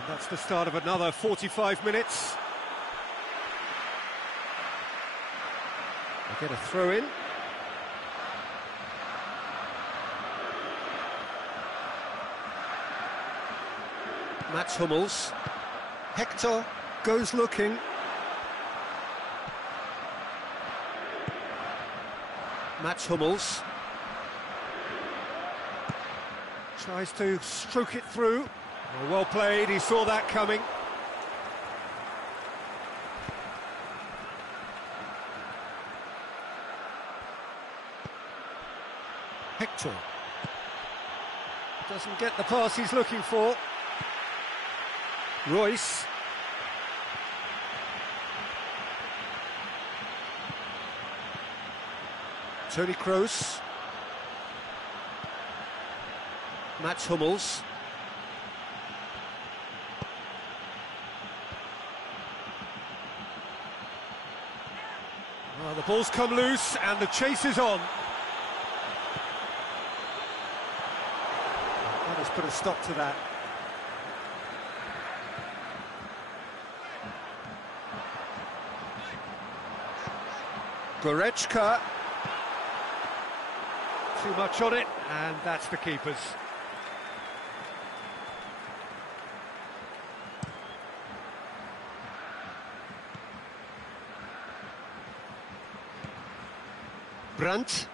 And that's the start of another 45 minutes. They get a throw in. Mats Hummels. Hector goes looking. Mats Hummels tries to stroke it through. Well played, he saw that coming. Hector doesn't get the pass he's looking for. Royce. Toni Kroos. Mats Hummels. Well, the ball's come loose and the chase is on. That has put a stop to that. Goretzka. Too much on it, and that's the keeper's. Brandt.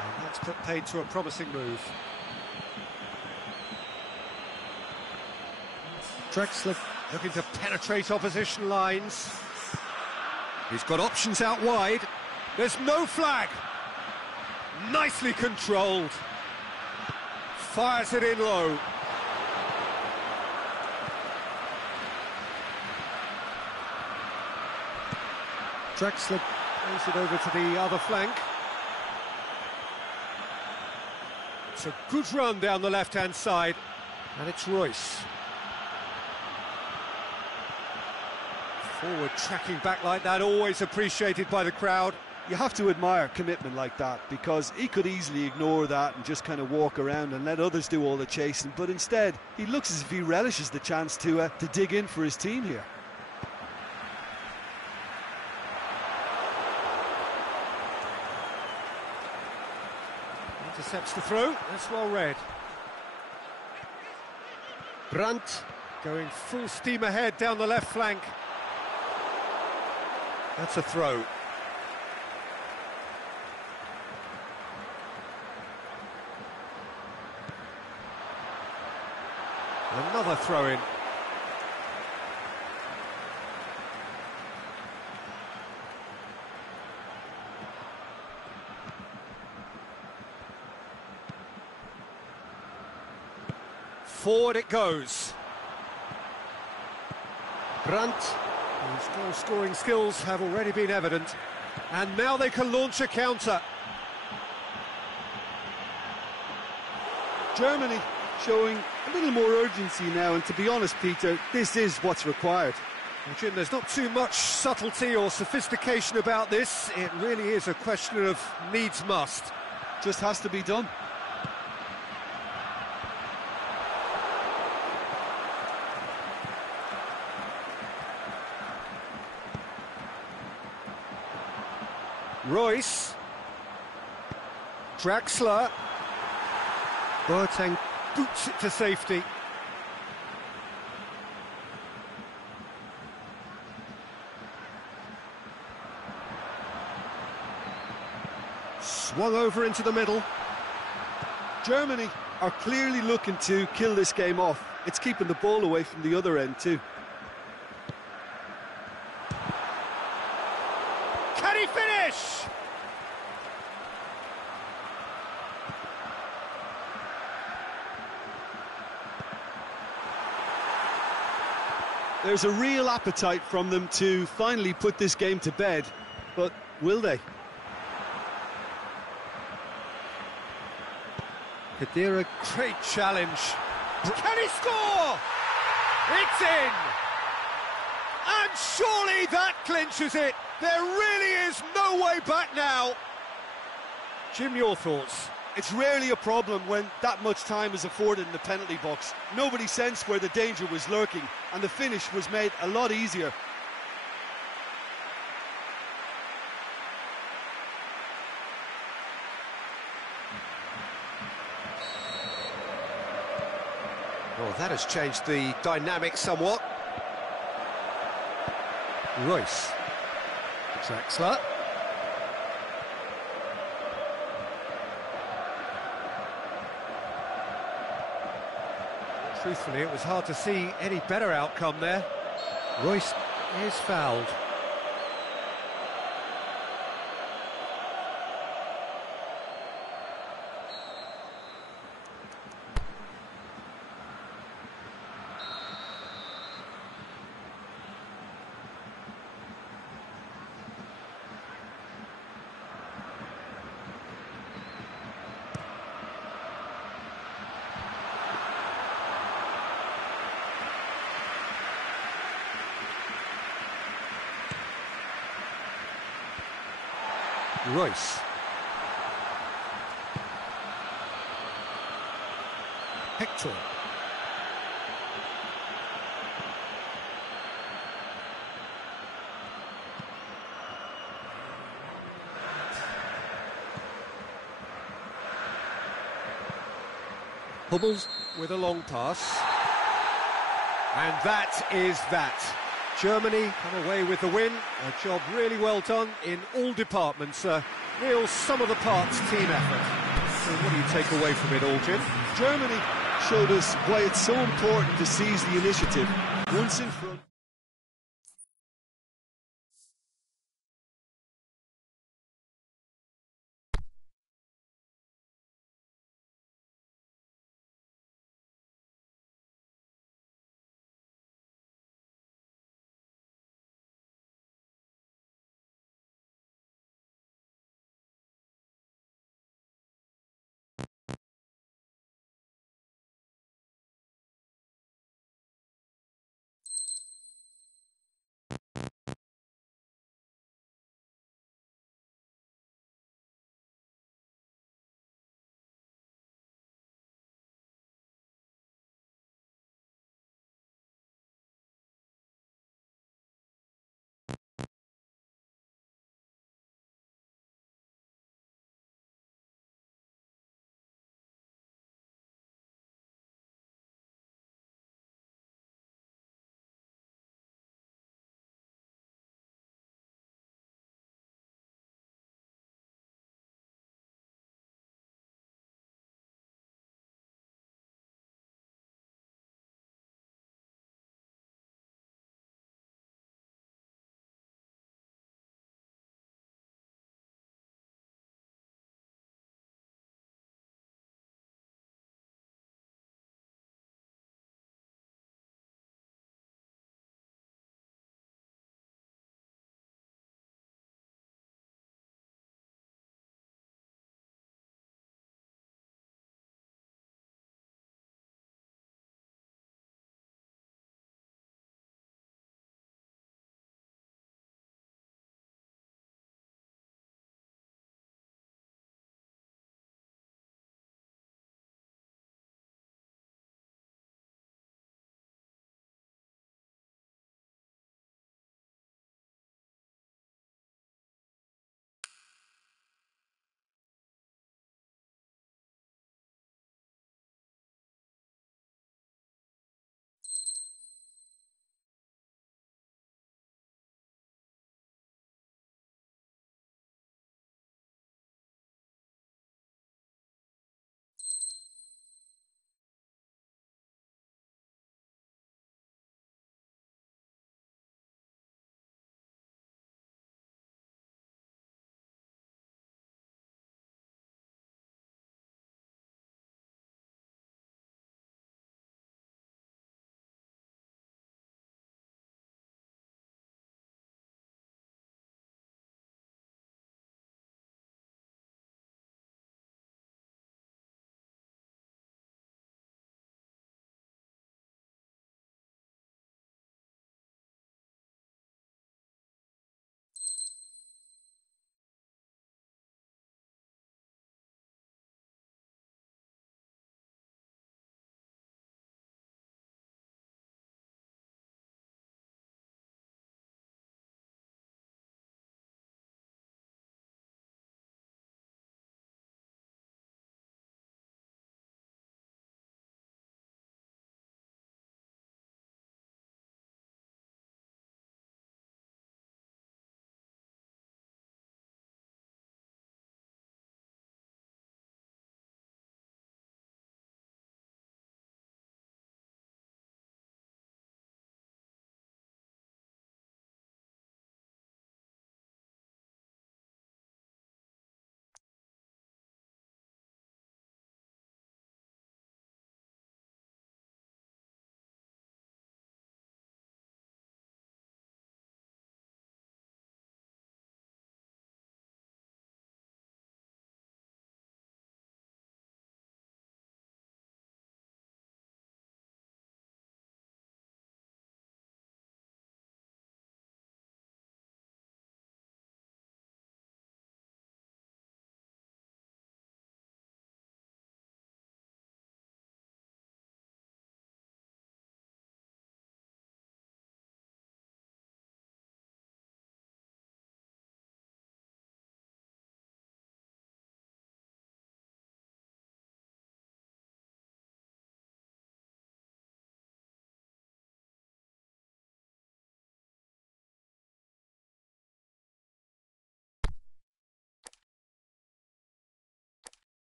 And that's put paid to a promising move. Drexler looking to penetrate opposition lines. He's got options out wide. There's no flag. Nicely controlled. Fires it in low. Drexler plays it over to the other flank. It's a good run down the left-hand side, and it's Royce. Forward tracking back like that, always appreciated by the crowd. You have to admire commitment like that, because he could easily ignore that and just kind of walk around and let others do all the chasing, but instead he looks as if he relishes the chance to dig in for his team here. Intercepts the throw, that's well read. Brandt going full steam ahead down the left flank. That's a throw. Another throw-in. Forward it goes. Brandt, whose goal-scoring skills have already been evident, and now they can launch a counter. Germany showing a little more urgency now, and to be honest, Peter, this is what's required. Well, Jim, there's not too much subtlety or sophistication about this. It really is a question of needs must. Just has to be done. Royce. Draxler. Boateng boots it to safety. Swung over into the middle. Germany are clearly looking to kill this game off. It's keeping the ball away from the other end too. Can he finish? There's a real appetite from them to finally put this game to bed, but will they? Khedira, great challenge. Can he score? It's in! And surely that clinches it. There really is no way back now. Jim, your thoughts? It's rarely a problem when that much time is afforded in the penalty box. Nobody sensed where the danger was lurking, and the finish was made a lot easier. Well, that has changed the dynamic somewhat. Royce. Draxler. Truthfully, it was hard to see any better outcome there. Royce is fouled. Royce. Hector. Hummels with a long pass. And that is that. Germany come away with the win. A job really well done in all departments. Real sum-of-the-parts team effort. So what do you take away from it all, Jim? Germany showed us why it's so important to seize the initiative. Once in front.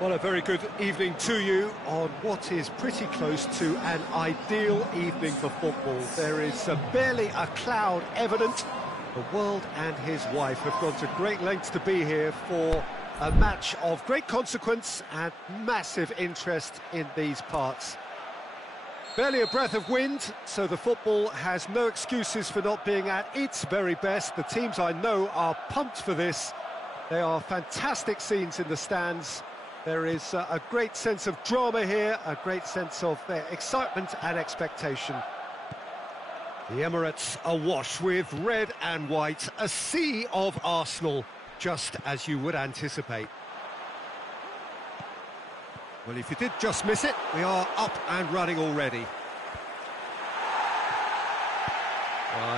Well, a very good evening to you on what is pretty close to an ideal evening for football. There is barely a cloud evident. The world and his wife have gone to great lengths to be here for a match of great consequence and massive interest in these parts. Barely a breath of wind, so the football has no excuses for not being at its very best. The teams I know are pumped for this. They are fantastic scenes in the stands. There is a great sense of drama here, a great sense of excitement and expectation. The Emirates awash with red and white, a sea of Arsenal, just as you would anticipate. Well, if you did just miss it, we are up and running already.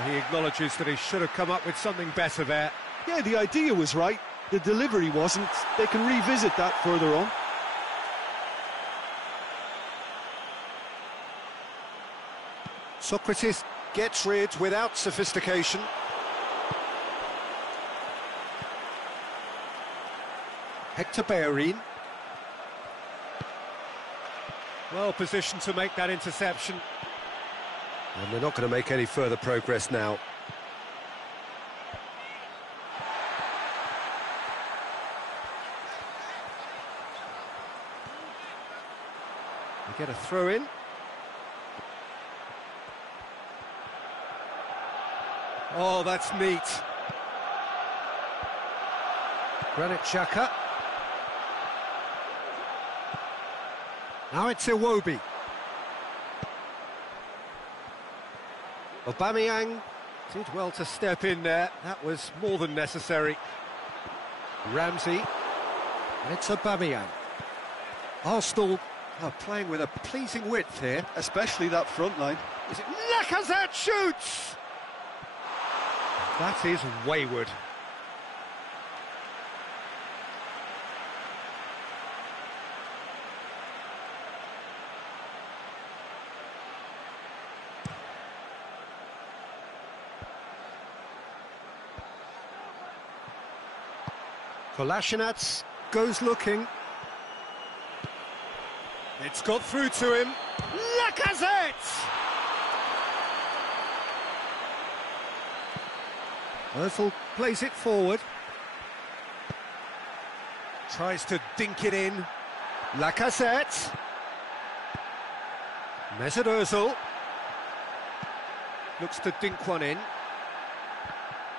He acknowledges that he should have come up with something better there. Yeah, the idea was right. The delivery wasn't. They can revisit that further on. Sokratis gets rid without sophistication. Hector Bellerin. Well positioned to make that interception. And they're not going to make any further progress now. They get a throw in. Oh, that's neat. Granit Xhaka. Now it's Iwobi. Aubameyang did well to step in there. That was more than necessary. Ramsey. And it's Aubameyang. Arsenal are playing with a pleasing width here. Especially that front line. Is it Lacazette shoots? That is wayward. Kolasinac goes looking. It's got through to him. Lacazette! Özil plays it forward. Tries to dink it in. Lacazette. Mesut Özil. Looks to dink one in.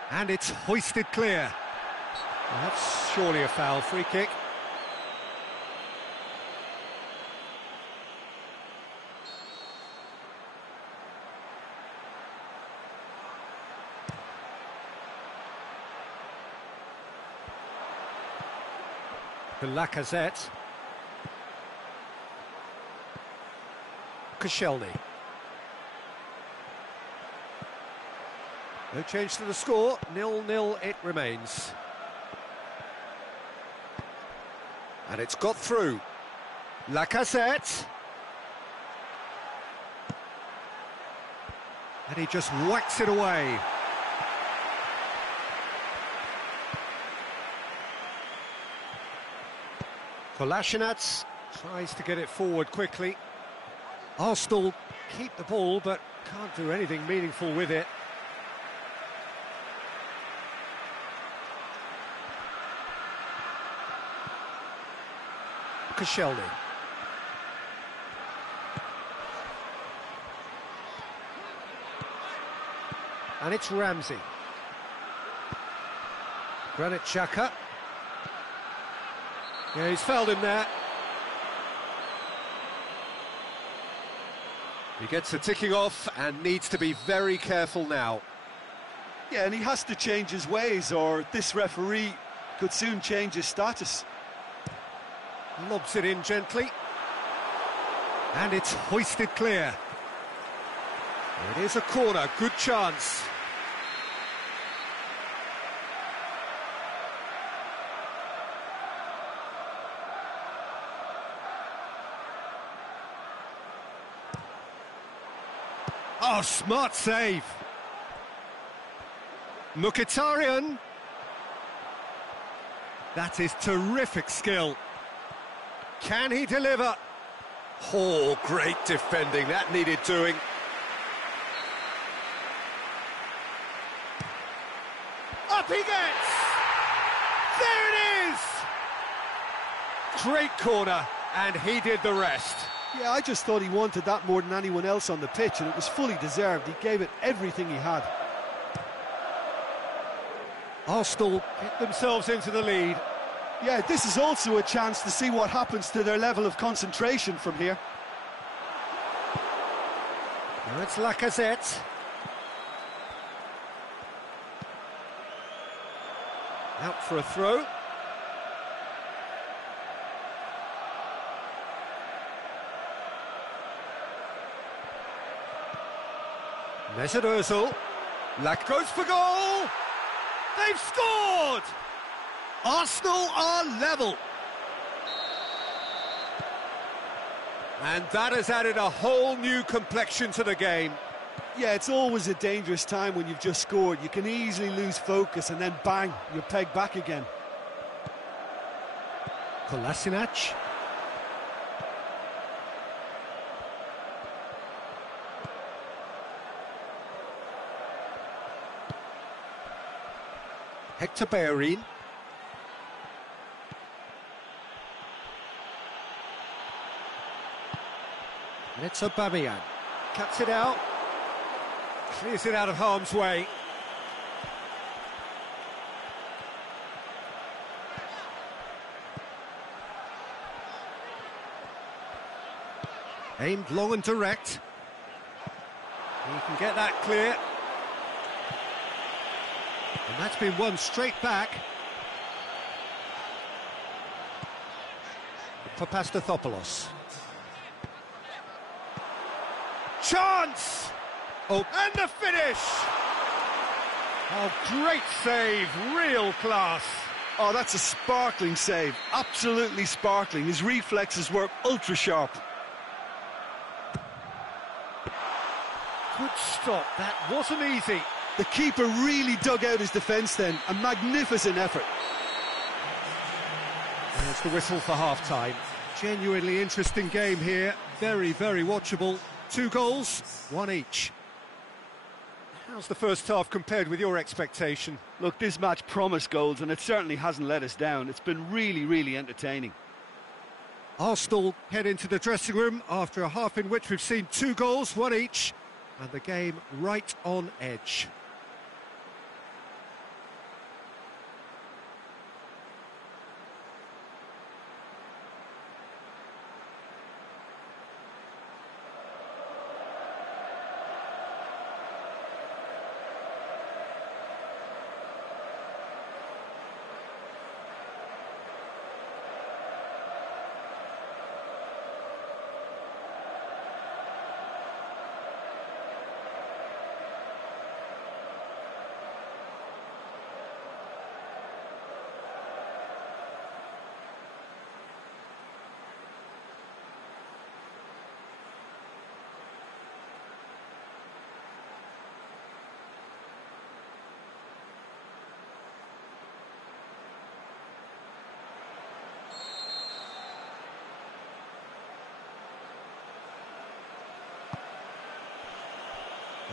And it's hoisted clear. Well, that's surely a foul. Free kick. To Lacazette. Koscielny. No change to the score, 0-0 it remains. And it's got through. Lacazette. And he just whacks it away. Kolasinac tries to get it forward quickly. Arsenal keep the ball, but can't do anything meaningful with it. Koscielny. And it's Ramsey. Granit Xhaka. Yeah, he's fouled him there. He gets the ticking off and needs to be very careful now. Yeah, and he has to change his ways, or this referee could soon change his status. Lobs it in gently. And it's hoisted clear. It is a corner, good chance. Oh, smart save. Mkhitaryan. That is terrific skill. Can he deliver? Oh, great defending, that needed doing. Up he gets! There it is! Great corner, and he did the rest. Yeah, I just thought he wanted that more than anyone else on the pitch, and it was fully deserved. He gave it everything he had. Arsenal get themselves into the lead. Yeah, this is also a chance to see what happens to their level of concentration from here. Now it's Lacazette. Out for a throw. Mesut Ozil. Lac goes for goal. They've scored! Arsenal are level. And that has added a whole new complexion to the game. Yeah, it's always a dangerous time when you've just scored. You can easily lose focus and then bang, you're pegged back again. Kolasinac. Hector Bellerin. And it's Aubameyang. Cuts it out. Clears it out of harm's way. Aimed long and direct. He can get that clear. And that's been won straight back. For Pastathopoulos. Chance! Oh, and the finish! Oh, great save, real class. Oh, that's a sparkling save, absolutely sparkling. His reflexes work ultra sharp. Good stop, that wasn't easy. The keeper really dug out his defence then, a magnificent effort. There's the whistle for half-time. Genuinely interesting game here, very, very watchable. 2 goals, 1 each. How's the first half compared with your expectation? Look, this match promised goals and it certainly hasn't let us down. It's been really, really entertaining. Arsenal head into the dressing room after a half in which we've seen 2 goals, 1 each, and the game right on edge.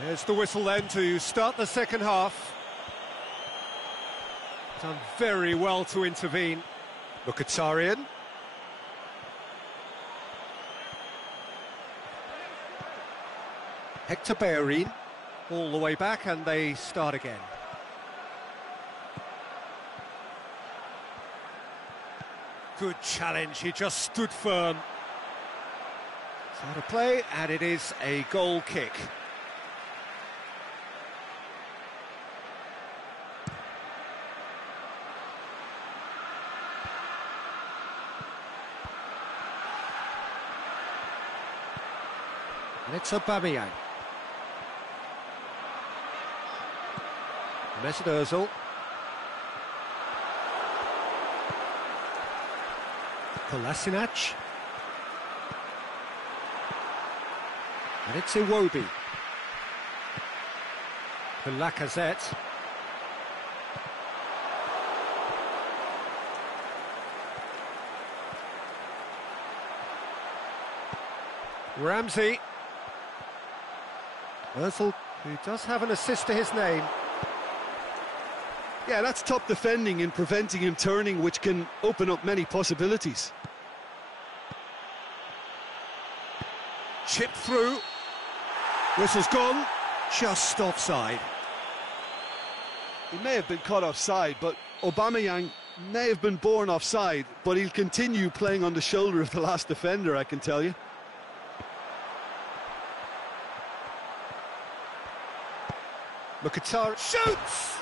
There's the whistle then to start the second half. Done very well to intervene. Mkhitaryan. Hector Bellerin. All the way back and they start again. Good challenge, he just stood firm. It's out of play and it is a goal kick. And it's Aubameyang. Mesut Ozil. Kolasinac. And it's Iwobi. For Lacazette. Ramsey. Ozil, who does have an assist to his name. Yeah, that's top defending and preventing him turning, which can open up many possibilities. Chipped through. Whistle's gone. Just offside. He may have been caught offside, but Aubameyang may have been born offside, but he'll continue playing on the shoulder of the last defender, I can tell you. Mkhitaryan shoots!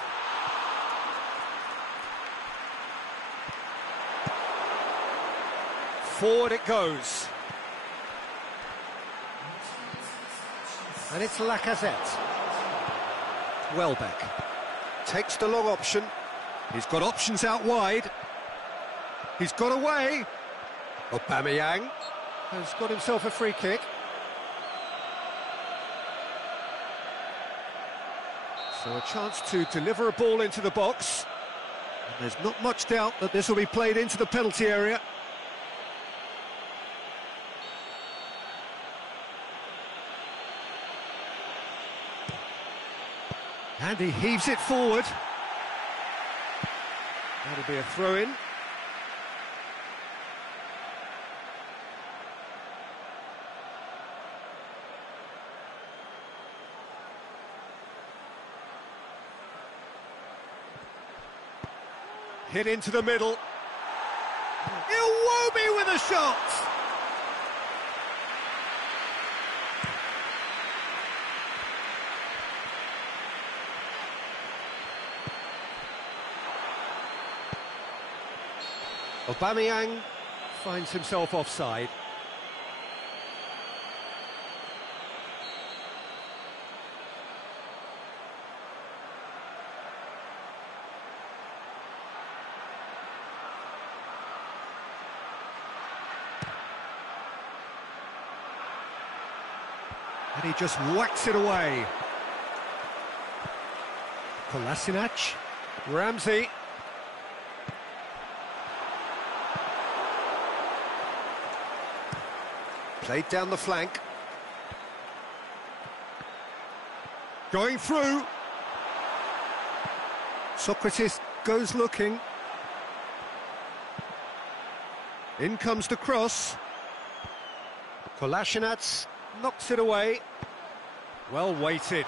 Forward it goes. And it's Lacazette. Welbeck takes the long option. He's got options out wide. He's got away. Aubameyang has got himself a free kick. So a chance to deliver a ball into the box. And there's not much doubt that this will be played into the penalty area. And he heaves it forward. That'll be a throw-in. Hit into the middle. Iwobi with a shot! Aubameyang finds himself offside. And he just whacks it away. Kolasinac. Ramsey. Played down the flank. Going through. Sokratis goes looking. In comes the cross. Kolasinac knocks it away. Well weighted.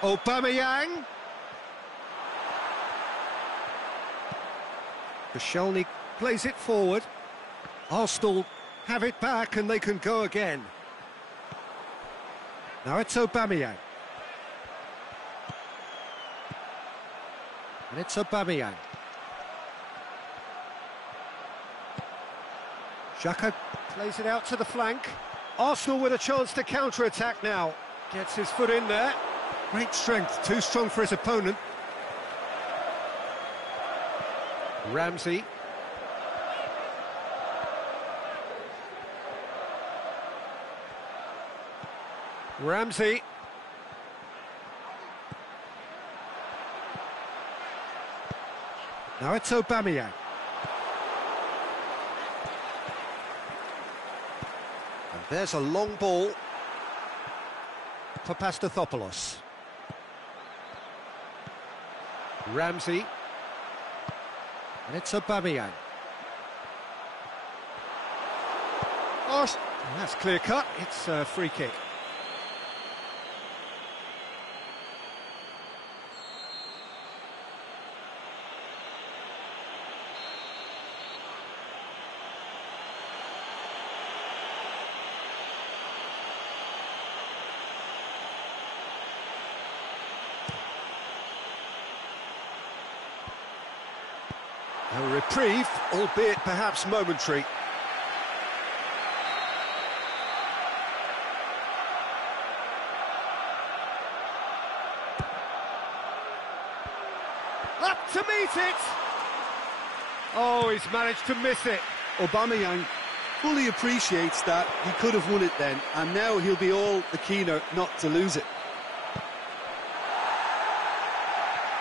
Aubameyang. Koscielny plays it forward. Arsenal have it back and they can go again. Now it's Aubameyang. And it's Aubameyang. Xhaka plays it out to the flank. Arsenal with a chance to counter-attack now. Gets his foot in there. Great strength, too strong for his opponent. Ramsey. Ramsey. Now it's Aubameyang. And there's a long ball for Pastathopoulos. Ramsey. And it's Aubameyang. Oh, that's clear cut. It's a free kick. A reprieve, albeit perhaps momentary. Up to meet it! Oh, he's managed to miss it. Aubameyang fully appreciates that he could have won it then, and now he'll be all the keener not to lose it.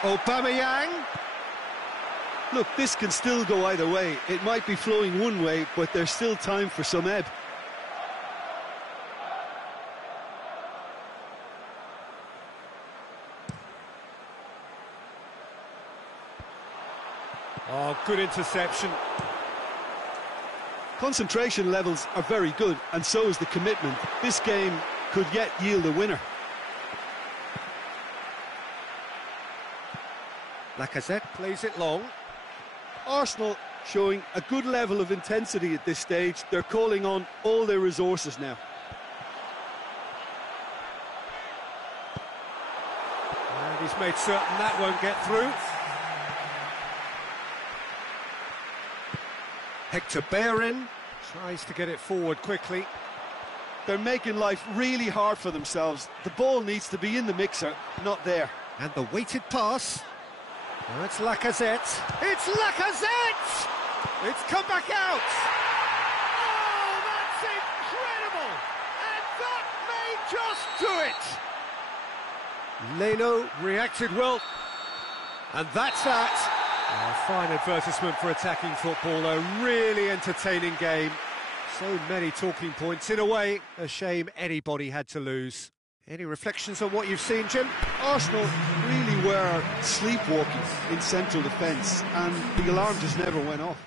Aubameyang. Look, this can still go either way. It might be flowing one way, but there's still time for some ebb. Oh, good interception. Concentration levels are very good, and so is the commitment. This game could yet yield a winner. Lacazette plays it long. Arsenal showing a good level of intensity at this stage. They're calling on all their resources now. And he's made certain that won't get through. Hector Bellerin tries to get it forward quickly. They're making life really hard for themselves. The ball needs to be in the mixer, not there. And the weighted pass. Now it's Lacazette. It's Lacazette! It's come back out! Oh, that's incredible! And that may just do it! Leno reacted well. And that's that. A fine advertisement for attacking football, a really entertaining game. So many talking points. In a way, a shame anybody had to lose. Any reflections on what you've seen, Jim? Arsenal really were sleepwalking in central defence, and the alarm just never went off.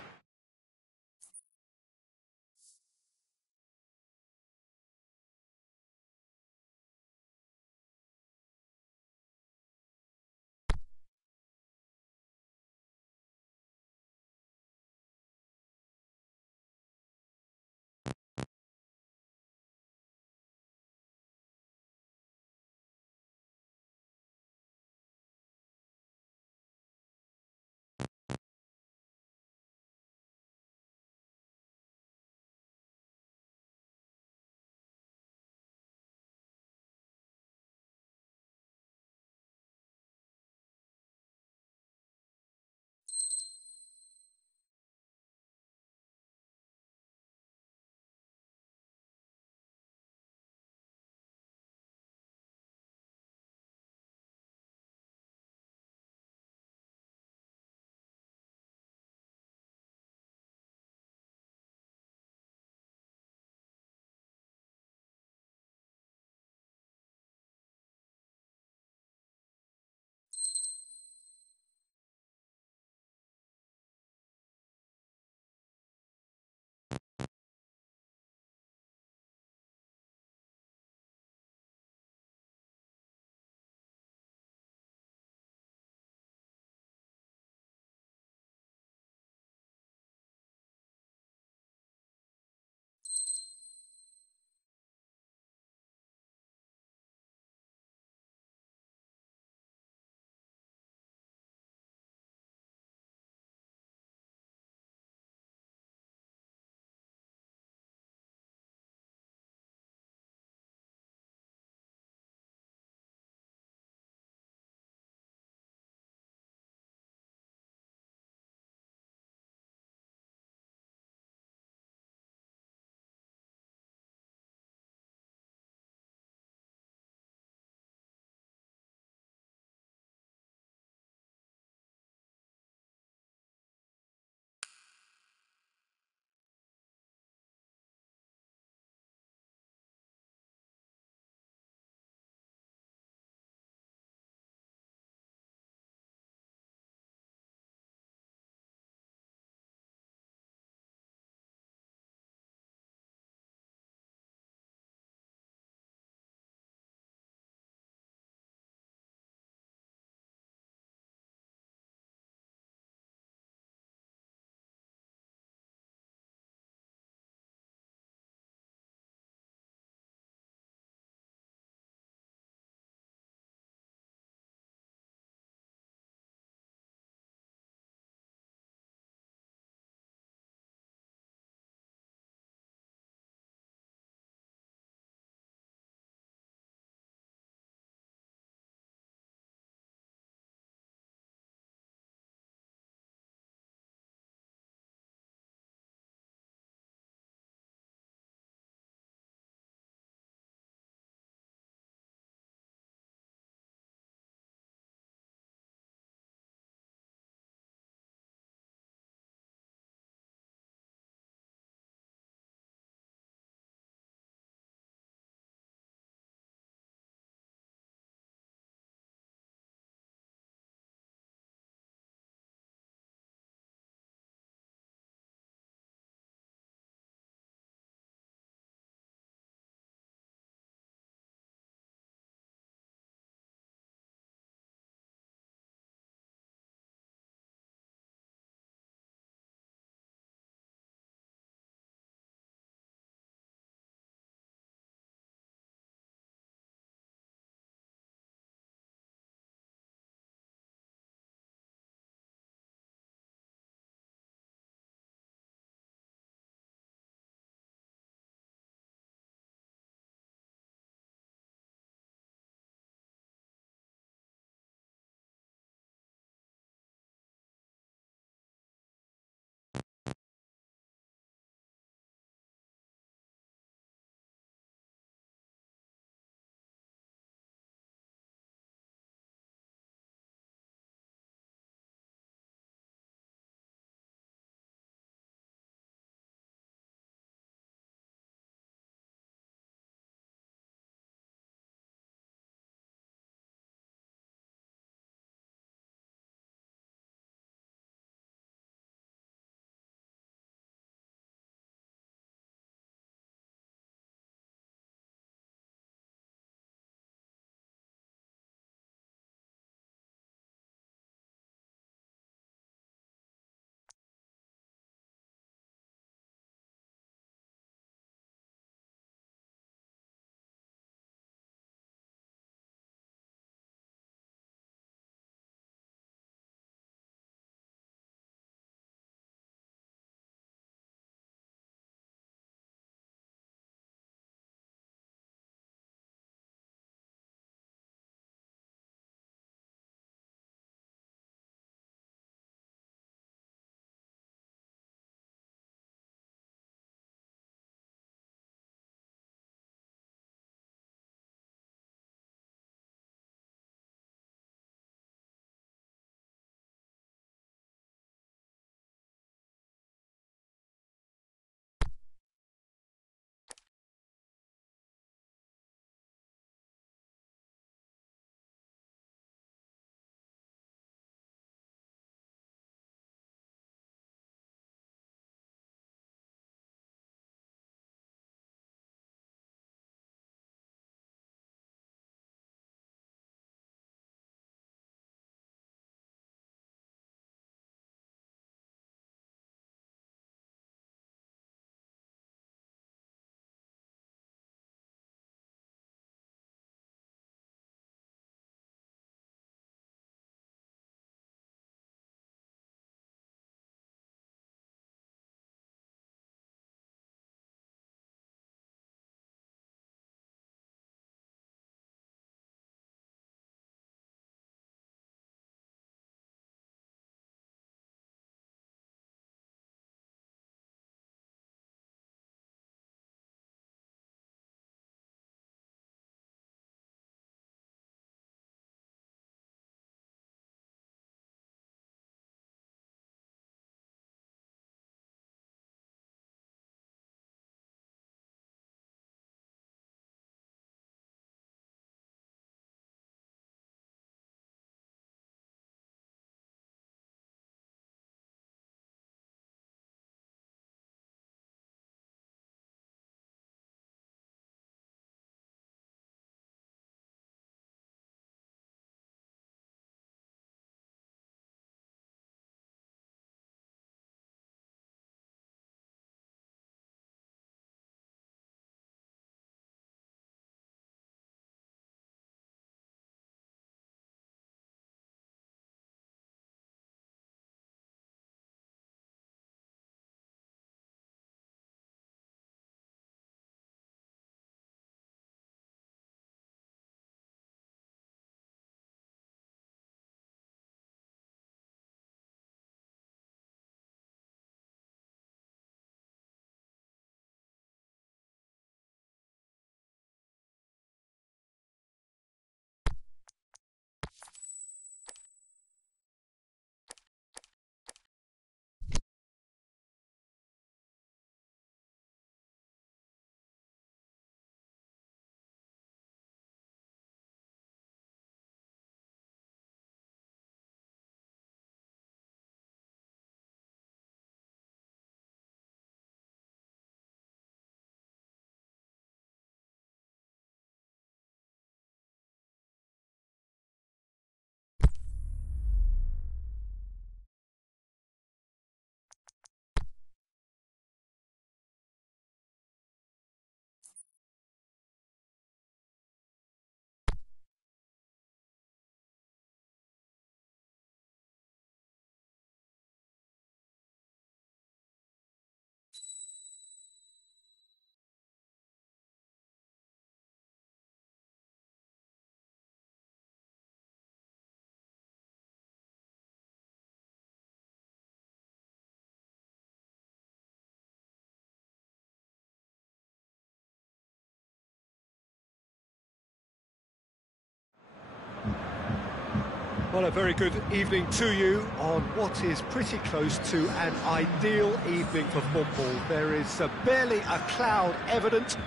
Well, a very good evening to you on what is pretty close to an ideal evening for football. There is barely a cloud evident.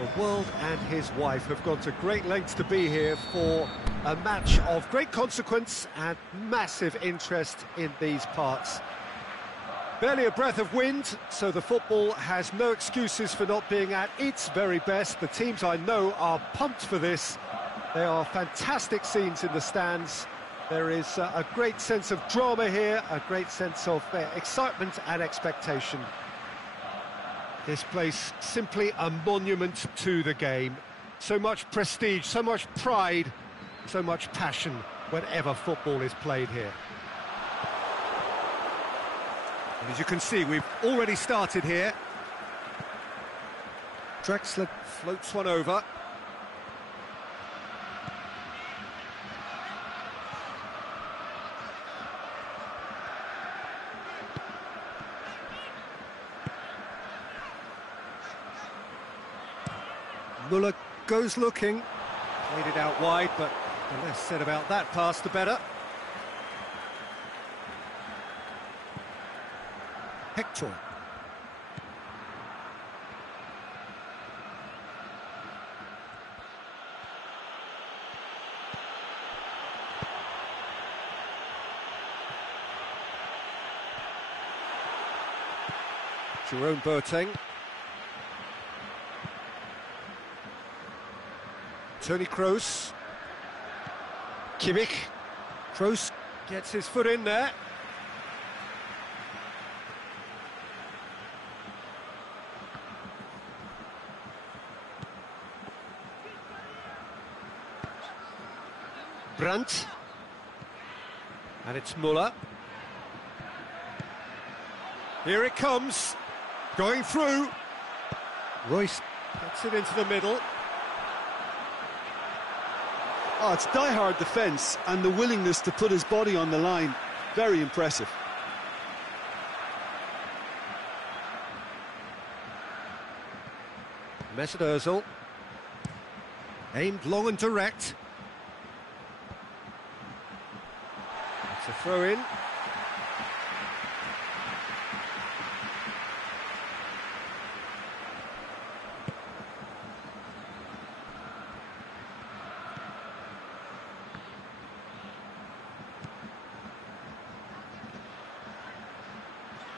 The world and his wife have gone to great lengths to be here for a match of great consequence and massive interest in these parts. Barely a breath of wind, so the football has no excuses for not being at its very best. The teams I know are pumped for this. There are fantastic scenes in the stands. There is a great sense of drama here, a great sense of excitement and expectation. This place, simply a monument to the game. So much prestige, so much pride, so much passion whenever football is played here. And as you can see, we've already started here. Drexler floats one over. Muller goes looking, played it out wide, but the less said about that pass, the better. Hector. Jerome Boateng. Toni Kroos. Kimmich. Kroos gets his foot in there. Brandt. And it's Muller. Here it comes. Going through. Royce gets it into the middle. Oh, it's die-hard defence and the willingness to put his body on the line. Very impressive. Mesut Ozil. Aimed long and direct. It's a throw-in.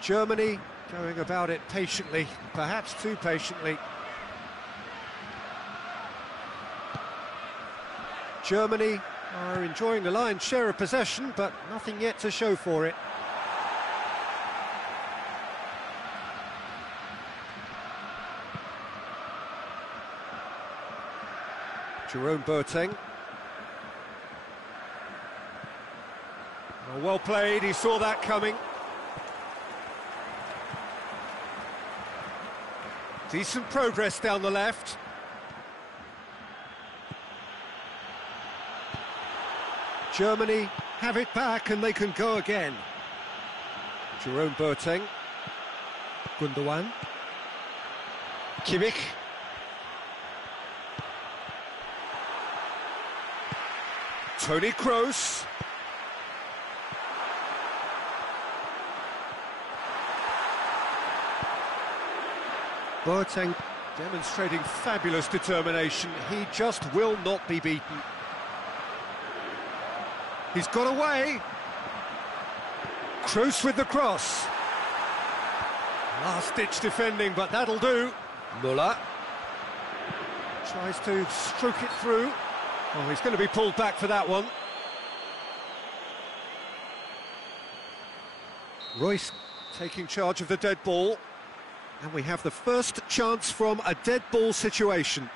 Germany going about it patiently, perhaps too patiently. Germany are enjoying the lion's share of possession, but nothing yet to show for it. Jerome Boateng. Oh, well played, he saw that coming. Decent progress down the left. Germany have it back and they can go again. Jerome Boateng. Gundogan. Kimmich. Toni Kroos. Boateng demonstrating fabulous determination. He just will not be beaten. He's got away. Kroos with the cross. Last-ditch defending, but that'll do. Muller tries to stroke it through. Oh, he's going to be pulled back for that one. Royce taking charge of the dead ball. And we have the first chance from a dead ball situation.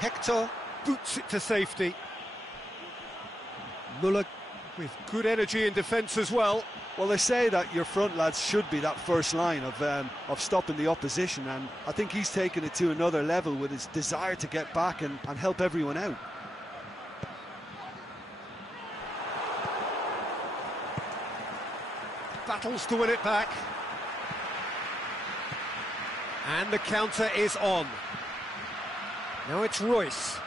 Hector boots it to safety. Muller with good energy in defence as well. Well, they say that your front lads should be that first line of stopping the opposition, and I think he's taken it to another level with his desire to get back and help everyone out. Battles to win it back. And the counter is on. Now it's Royce.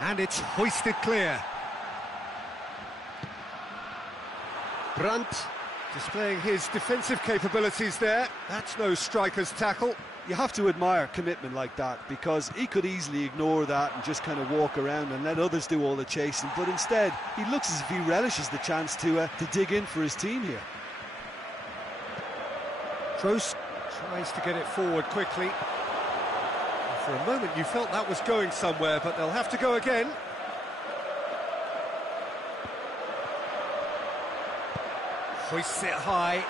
And it's hoisted clear. Brandt displaying his defensive capabilities there. That's no striker's tackle. You have to admire commitment like that, because he could easily ignore that and just kind of walk around and let others do all the chasing, but instead he looks as if he relishes the chance to dig in for his team here. Kroos tries to get it forward quickly. For a moment you felt that was going somewhere, but they'll have to go again. Hoists it high.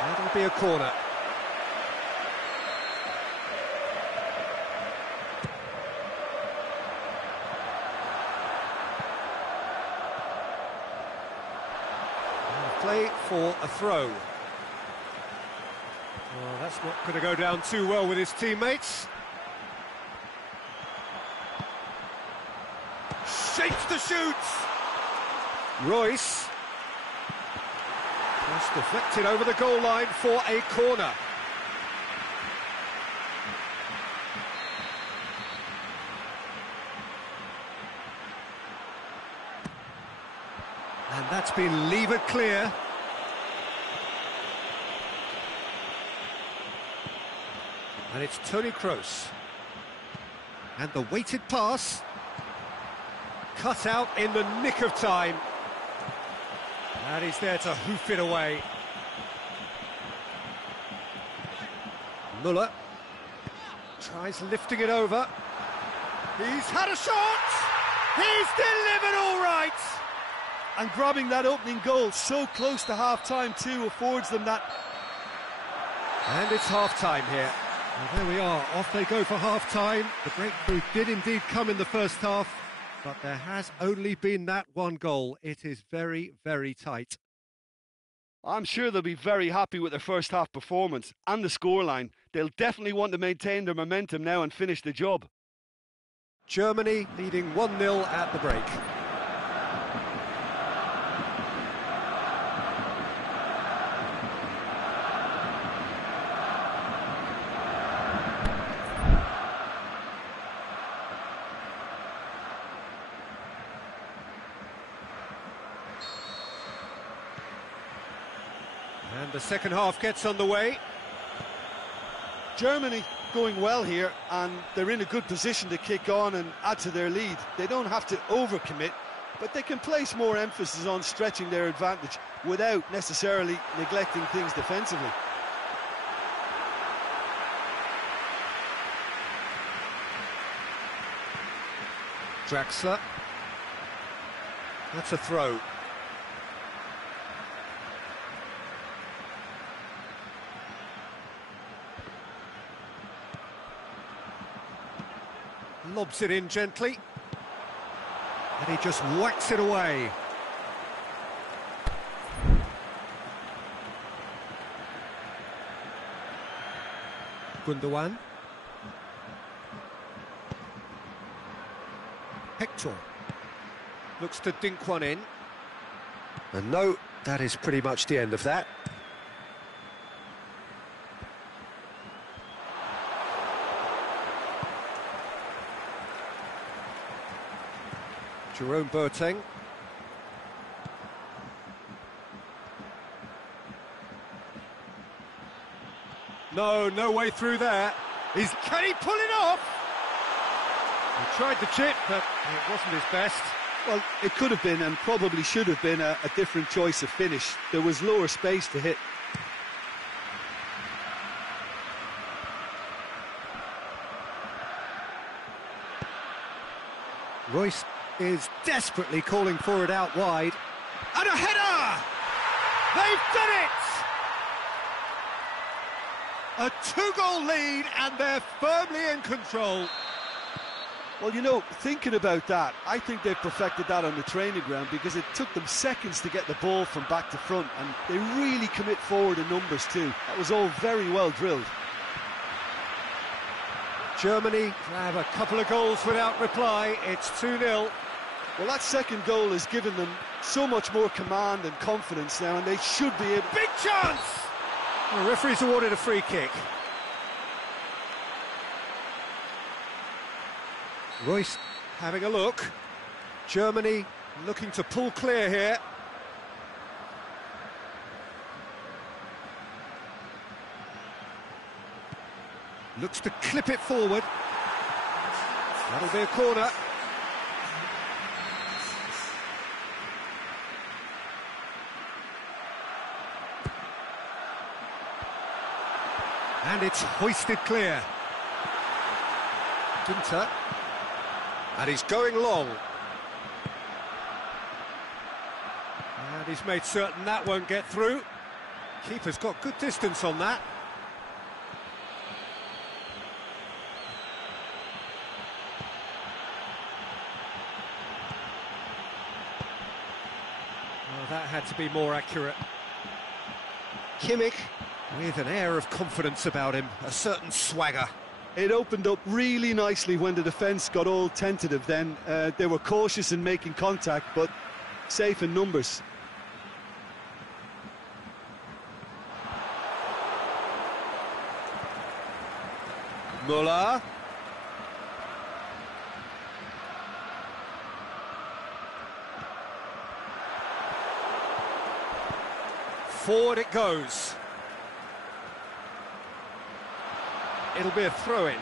That'll be a corner. Play for a throw. Oh, that's not going to go down too well with his teammates. Shapes the shoots. Royce. Just deflected over the goal line for a corner. And that's been levered clear. And it's Toni Kroos. And the weighted pass. Cut out in the nick of time. And he's there to hoof it away. Muller tries lifting it over. He's had a shot! He's delivered all right! And grabbing that opening goal so close to half-time too affords them that. And it's half-time here. Well, there we are, off they go for half-time. The breakthrough did indeed come in the first half, but there has only been that one goal. It is very, very tight. I'm sure they'll be very happy with their first half performance and the scoreline. They'll definitely want to maintain their momentum now and finish the job. Germany leading 1-0 at the break. And the second half gets underway. Germany going well here, and they're in a good position to kick on and add to their lead. They don't have to overcommit, but they can place more emphasis on stretching their advantage without necessarily neglecting things defensively. Draxler. That's a throw. Lobs it in gently. And he just whacks it away. Gundogan. Hector. Looks to dink one in. And no, that is pretty much the end of that. Jerome Boateng. No way through there. Can he pull it off? He tried the chip, but it wasn't his best. Well, it could have been, and probably should have been, a different choice of finish. There was lower space to hit. Royce is desperately calling for it out wide. And a header! They've done it! A two-goal lead, and they're firmly in control. Well, you know, thinking about that, I think they've perfected that on the training ground, because it took them seconds to get the ball from back to front, and they really commit forward in numbers too. That was all very well drilled. Germany grab a couple of goals without reply. It's 2-0. Well, that second goal has given them so much more command and confidence now, and they should be able... Big chance! The referee's awarded a free kick. Royce having a look. Germany looking to pull clear here. Looks to clip it forward. That'll be a corner. And it's hoisted clear. Ginter. And he's going long. And he's made certain that won't get through. Keeper's got good distance on that. Well, that had to be more accurate. Kimmich with an air of confidence about him, a certain swagger. It opened up really nicely when the defence got all tentative then. They were cautious in making contact, but safe in numbers. Müller. Forward it goes. It'll be a throw-in.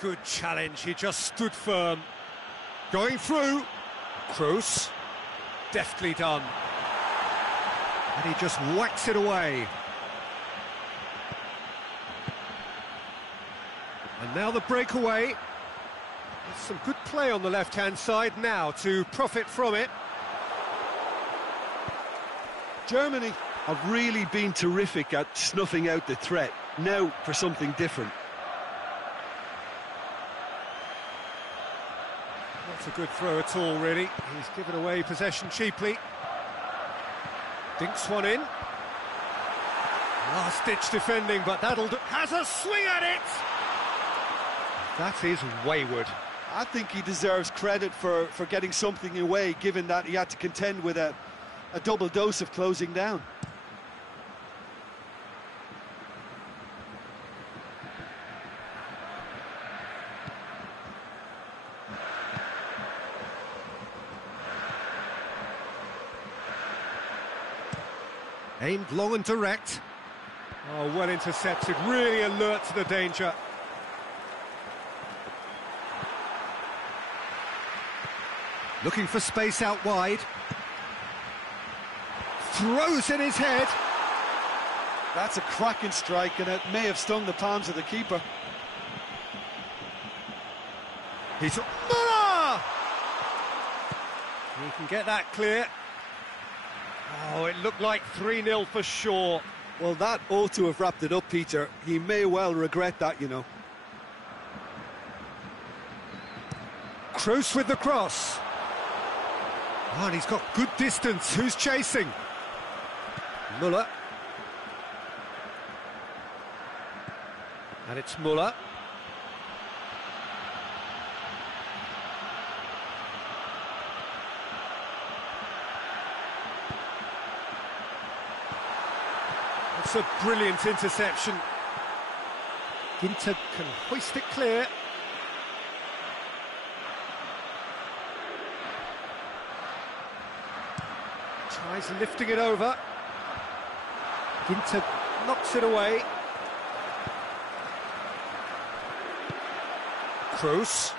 Good challenge, he just stood firm. Going through. Kroos. Deftly done. And he just whacks it away. And now the breakaway. There's some good play on the left-hand side now to profit from it. Germany have really been terrific at snuffing out the threat. Now for something different. Not a good throw at all, really. He's given away possession cheaply. Dinks one in. Last-ditch defending, but that'll do. Has a swing at it! That is wayward. I think he deserves credit for getting something away, given that he had to contend with a double dose of closing down. Aimed long and direct. Oh, well intercepted, really alert to the danger. Looking for space out wide. Throws in his head. That's a cracking strike, and it may have stung the palms of the keeper. He's... Müller! He can get that clear. Oh, it looked like 3-0 for sure. Well, that ought to have wrapped it up, Peter. He may well regret that, you know. Kroos with the cross. Oh, and he's got good distance. Who's chasing? Müller. And it's Müller. It's a brilliant interception. Ginter can hoist it clear. Tries lifting it over. Ginter knocks it away. Kroos.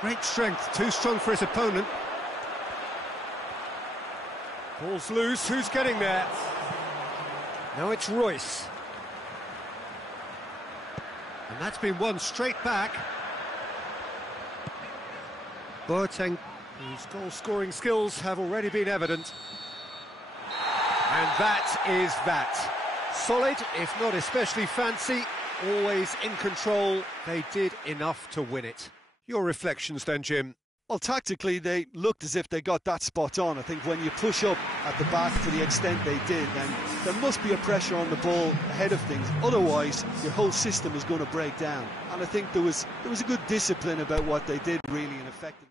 Great strength, too strong for his opponent. Ball's loose, who's getting there? Now it's Royce. And that's been won straight back. Boateng, whose goal-scoring skills have already been evident. And that is that. Solid, if not especially fancy, always in control. They did enough to win it. Your reflections then, Jim? Well, tactically, they looked as if they got that spot on. I think when you push up at the back to the extent they did, then there must be a pressure on the ball ahead of things. Otherwise, your whole system is going to break down. And I think there was a good discipline about what they did, really, in effecting.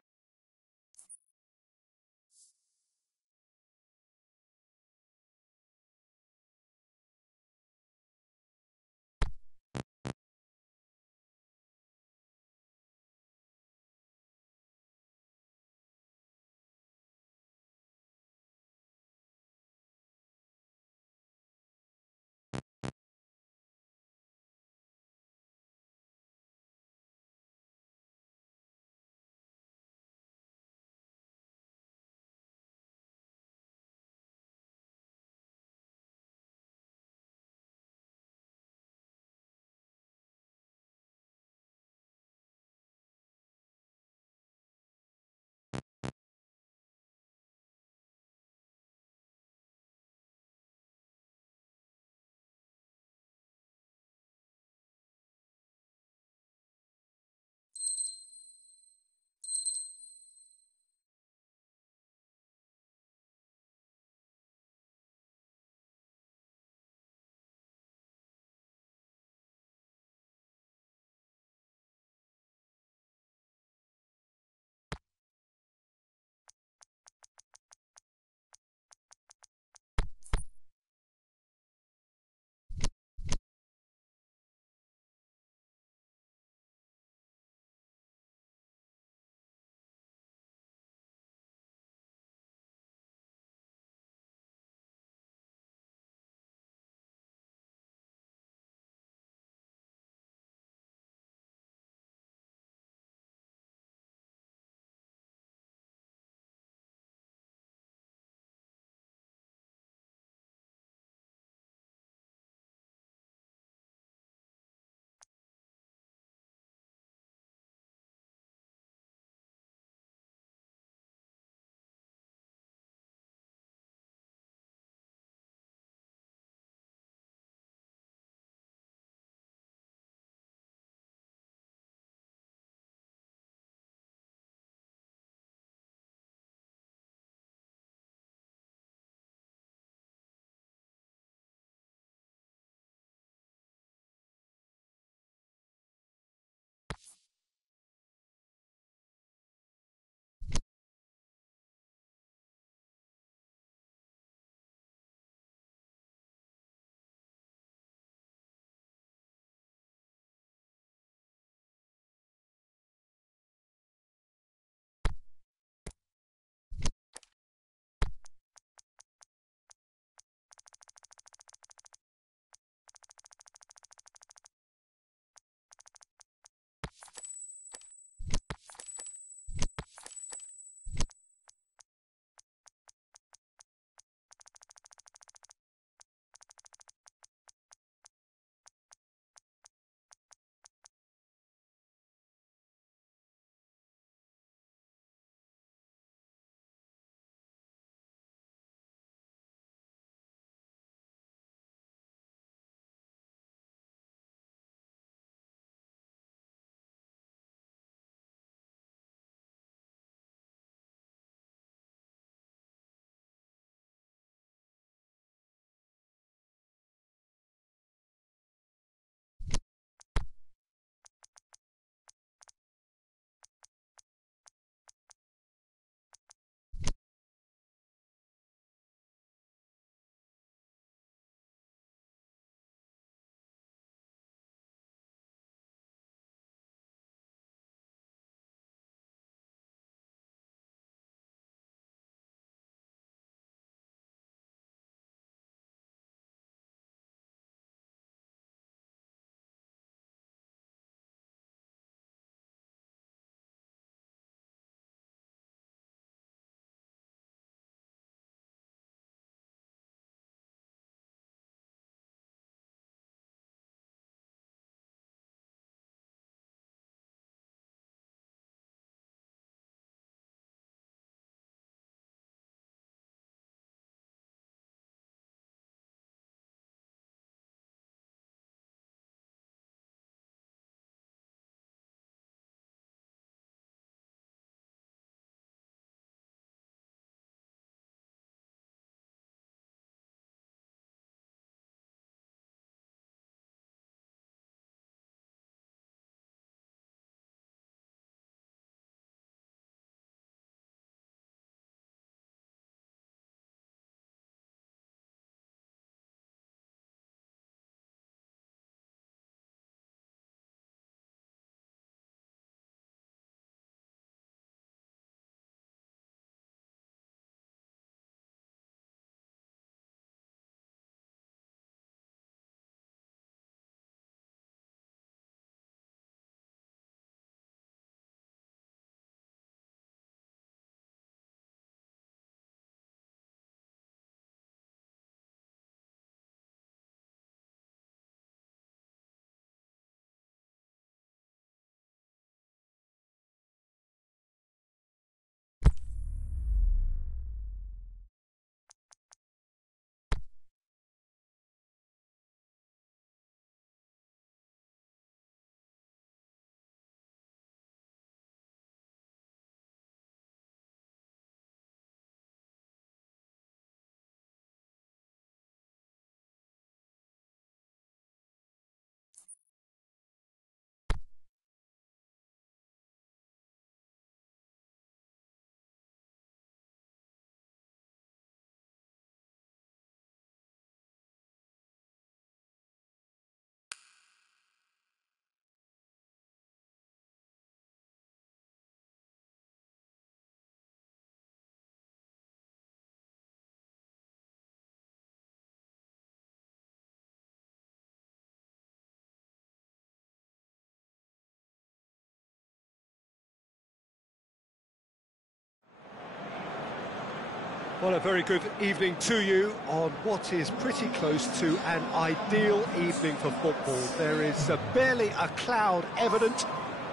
Well, a very good evening to you on what is pretty close to an ideal evening for football. There is barely a cloud evident.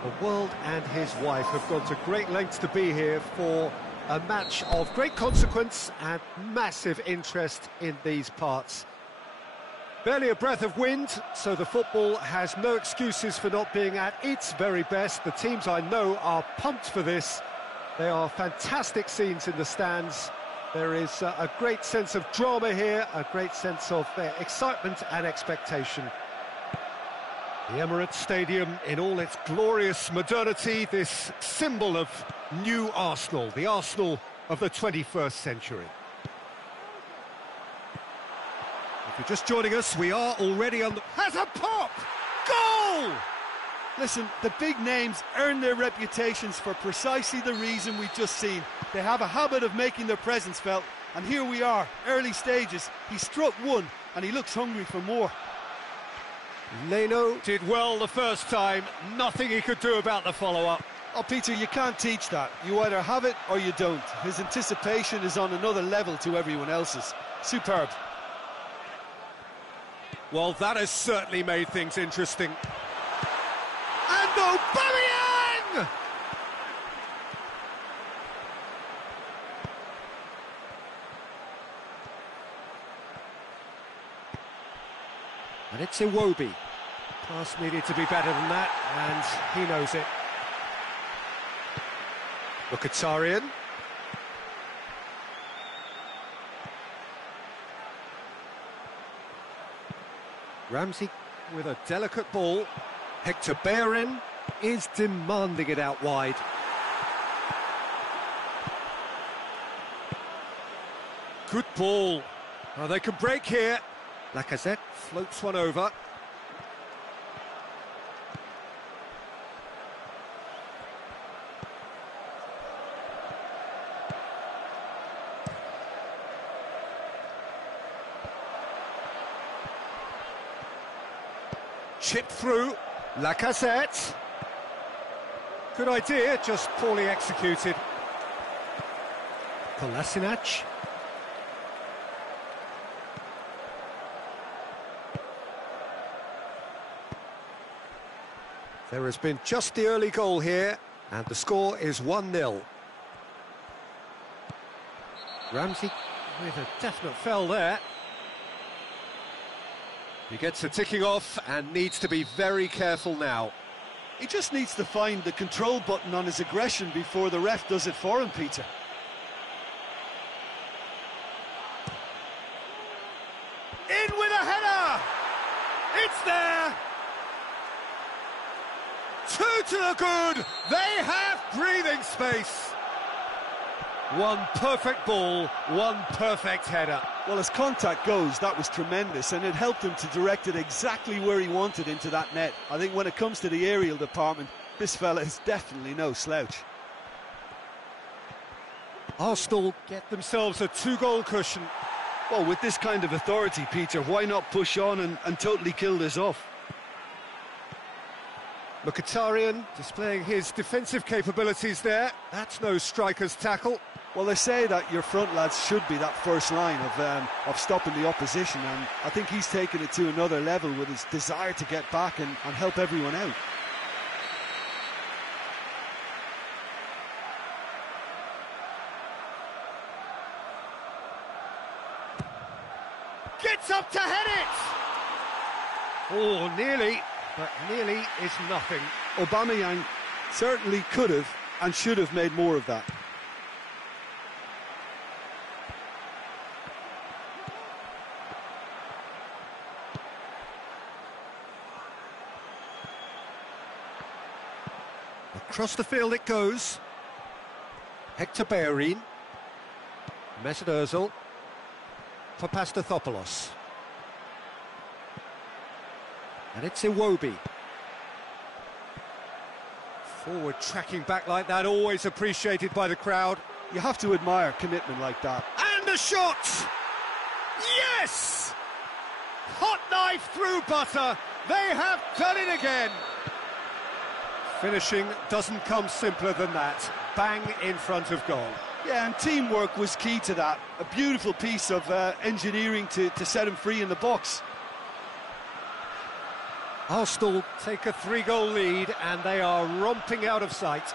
The world and his wife have gone to great lengths to be here for a match of great consequence and massive interest in these parts. Barely a breath of wind, so the football has no excuses for not being at its very best. The teams I know are pumped for this. There are fantastic scenes in the stands. There is a great sense of drama here, a great sense of excitement and expectation. The Emirates Stadium in all its glorious modernity, this symbol of new Arsenal, the Arsenal of the 21st century. If you're just joining us, we are already on the... Has a pop! Goal! Listen, the big names earn their reputations for precisely the reason we've just seen. They have a habit of making their presence felt, and here we are, early stages. He struck one, and he looks hungry for more. Leno did well the first time, nothing he could do about the follow-up. Oh, Peter, you can't teach that. You either have it or you don't. His anticipation is on another level to everyone else's. Superb. Well, that has certainly made things interesting. And Aubameyang! And it's Iwobi. Pass needed to be better than that, and he knows it. Mkhitaryan. Ramsey with a delicate ball. Hector Bellerin is demanding it out wide. Good ball. Oh, they can break here. Lacazette floats one over. Chipped through. Lacazette. Good idea, just poorly executed. Kolasinac. There has been just the early goal here, and the score is 1-0. Ramsey with a definite foul there. He gets a ticking off and needs to be very careful now. He just needs to find the control button on his aggression before the ref does it for him, Peter. In with a header! It's there! 2 to the good! They have breathing space! One perfect ball, one perfect header. Well, as contact goes, that was tremendous, and it helped him to direct it exactly where he wanted into that net. I think when it comes to the aerial department, this fella is definitely no slouch. Arsenal get themselves a 2-goal cushion. Well, with this kind of authority, Peter, why not push on and totally kill this off? Mkhitaryan displaying his defensive capabilities there. That's no striker's tackle. Well, they say that your front lads should be that first line of stopping the opposition, and I think he's taken it to another level with his desire to get back and help everyone out. Gets up to head it! Oh, nearly, but nearly is nothing. Aubameyang certainly could have and should have made more of that. Across the field it goes. Hector Bellerin. Mesut Ozil. For Pastathopoulos. And it's Iwobi. Forward tracking back like that, always appreciated by the crowd. You have to admire commitment like that. And the shot! Yes! Hot knife through butter. They have done it again. Finishing doesn't come simpler than that. Bang in front of goal. Yeah, and teamwork was key to that. A beautiful piece of engineering to set him free in the box. Arsenal take a 3-goal lead and they are romping out of sight.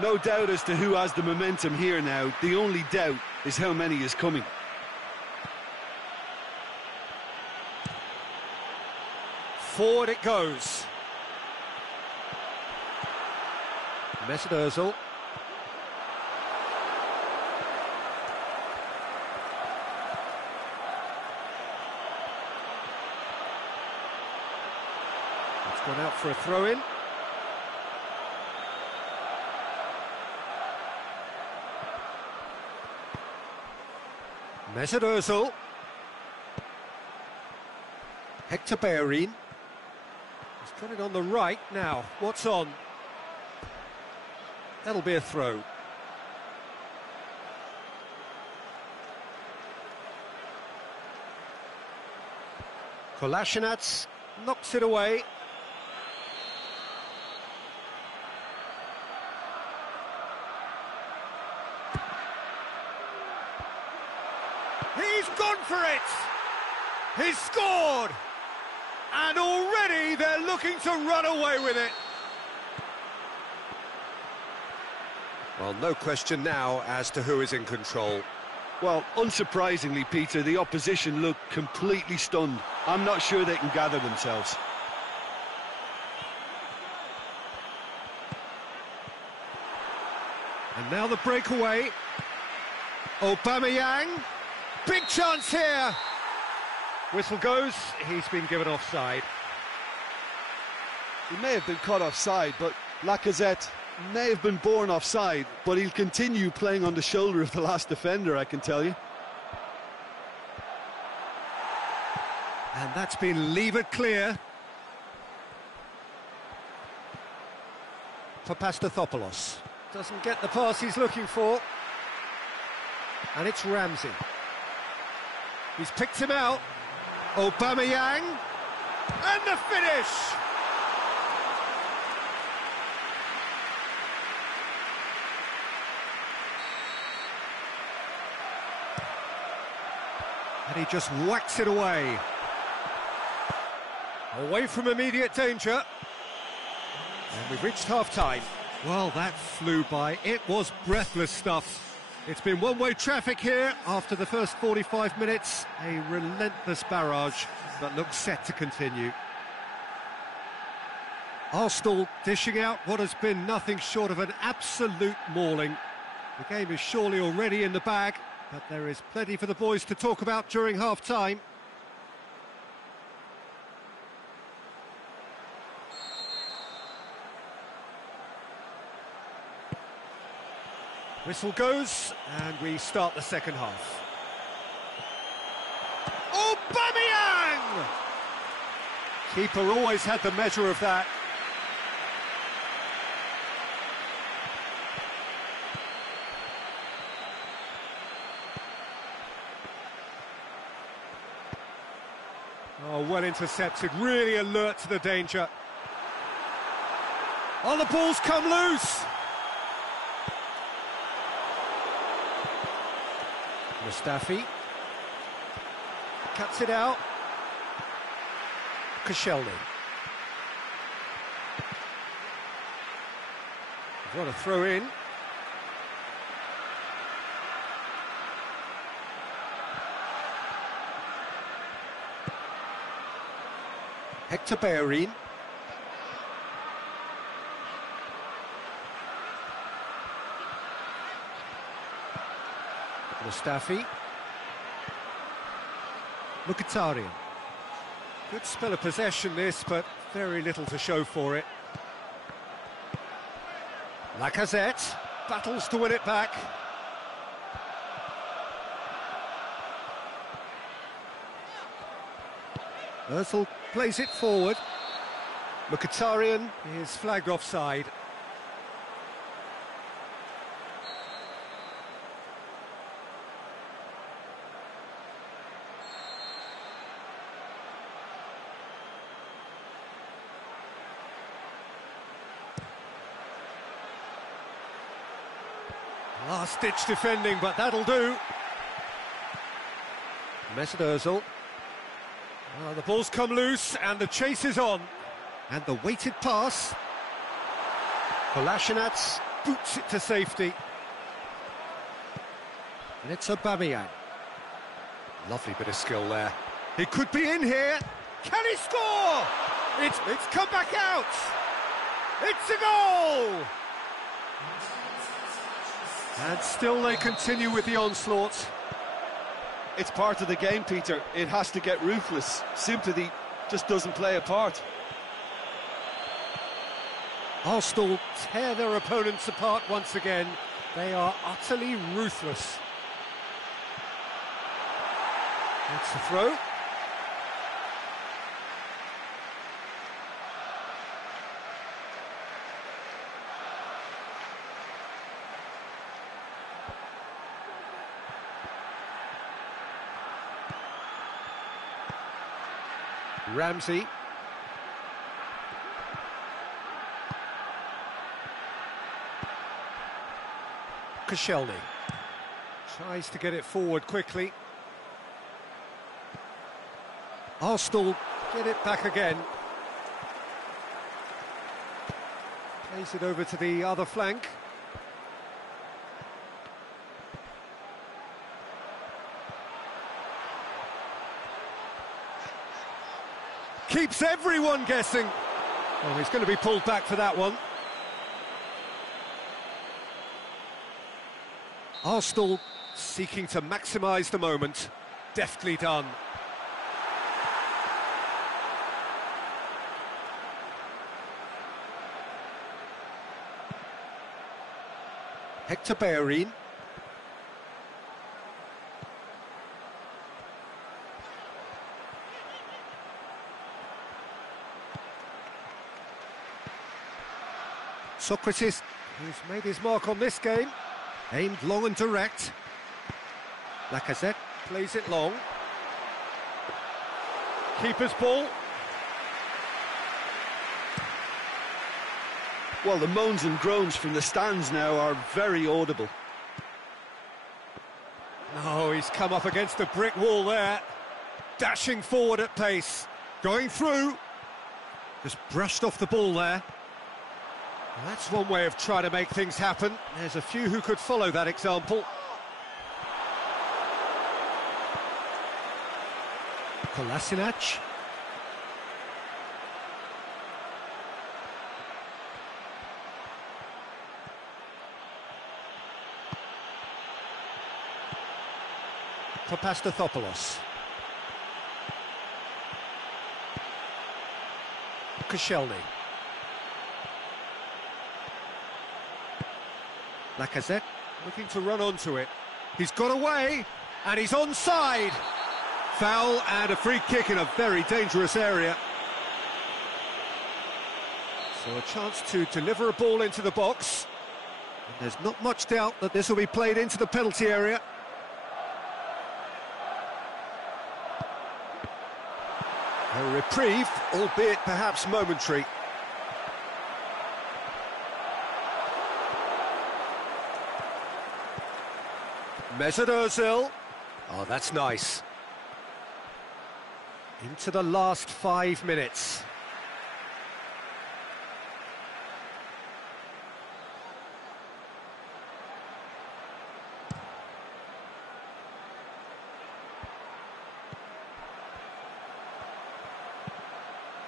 No doubt as to who has the momentum here now. The only doubt is how many is coming. Forward it goes. Mesut Ozil. It's gone out for a throw-in. Mesut Ozil. Hector Bellerin. He's got it on the right now. What's on? That'll be a throw. Kolasinac knocks it away. He's gone for it! He's scored! And already they're looking to run away with it. Well, no question now as to who is in control. Well, unsurprisingly, Peter, the opposition look completely stunned. I'm not sure they can gather themselves. And now the breakaway. Aubameyang. Big chance here. Whistle goes. He's been given offside. He may have been caught offside, but Lacazette may have been born offside, but he'll continue playing on the shoulder of the last defender, I can tell you. And that's been levered clear. Papastathopoulos doesn't get the pass he's looking for. And it's Ramsey. He's picked him out. Aubameyang. And the finish! And he just whacks it away. Away from immediate danger. And we've reached half-time. Well, that flew by. It was breathless stuff. It's been one-way traffic here after the first 45 minutes. A relentless barrage that looks set to continue. Arsenal dishing out what has been nothing short of an absolute mauling. The game is surely already in the bag, but there is plenty for the boys to talk about during half-time. Whistle goes, and we start the second half. Aubameyang! Keeper always had the measure of that. Oh, well intercepted, really alert to the danger. Oh, the ball's come loose! Mustafi cuts it out. Koscielny. What a throw in. Hector Bellerin. Mustafi. Mkhitaryan. Good spell of possession this, but very little to show for it. Lacazette battles to win it back. Ozil plays it forward. Mkhitaryan is flagged offside. Last-ditch defending, but that'll do. Mesut Ozil. The ball's come loose, and the chase is on. And the weighted pass. Kolasinac boots it to safety. And it's Aubameyang. Lovely bit of skill there. He could be in here. Can he score? It's come back out. It's a goal. And still they continue with the onslaught. It's part of the game, Peter. It has to get ruthless. Sympathy just doesn't play a part. Arsenal tear their opponents apart once again. They are utterly ruthless. That's the throw. Ramsey. Koscielny tries to get it forward quickly. Arsenal get it back again. Plays it over to the other flank. Keeps everyone guessing. Oh, he's going to be pulled back for that one. Arsenal seeking to maximise the moment. Deftly done. Hector Bellerin. Sokratis, who's made his mark on this game, aimed long and direct. Lacazette plays it long. Keeper's ball. Well, the moans and groans from the stands now are very audible. Oh, he's come up against a brick wall there. Dashing forward at pace. Going through. Just brushed off the ball there. Well, that's one way of trying to make things happen. There's a few who could follow that example. Kolasinac. Papastathopoulos. Koscielny. Lacazette looking to run onto it. He's got away, and he's onside. Foul and a free kick in a very dangerous area. So a chance to deliver a ball into the box. And there's not much doubt that this will be played into the penalty area. A reprieve, albeit perhaps momentary. Mesut Ozil. Oh, that's nice. Into the last 5 minutes.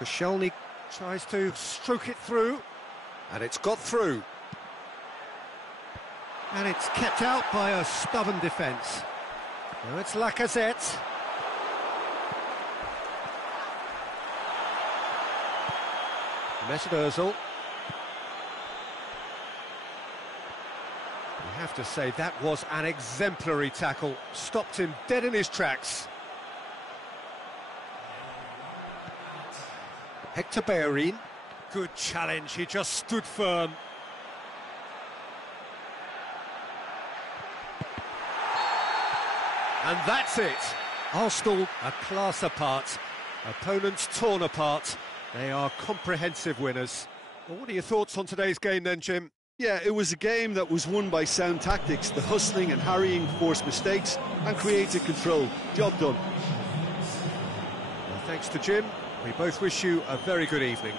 Koscielny tries to stroke it through, and it's got through. And it's kept out by a stubborn defence. Now it's Lacazette. Mesut Ozil. You have to say that was an exemplary tackle. Stopped him dead in his tracks. Hector Bellerin. Good challenge, he just stood firm. And that's it. Arsenal a class apart. Opponents torn apart. They are comprehensive winners. Well, what are your thoughts on today's game then, Jim? Yeah, it was a game that was won by sound tactics. The hustling and harrying forced mistakes and created control. Job done. Well, thanks to Jim. We both wish you a very good evening.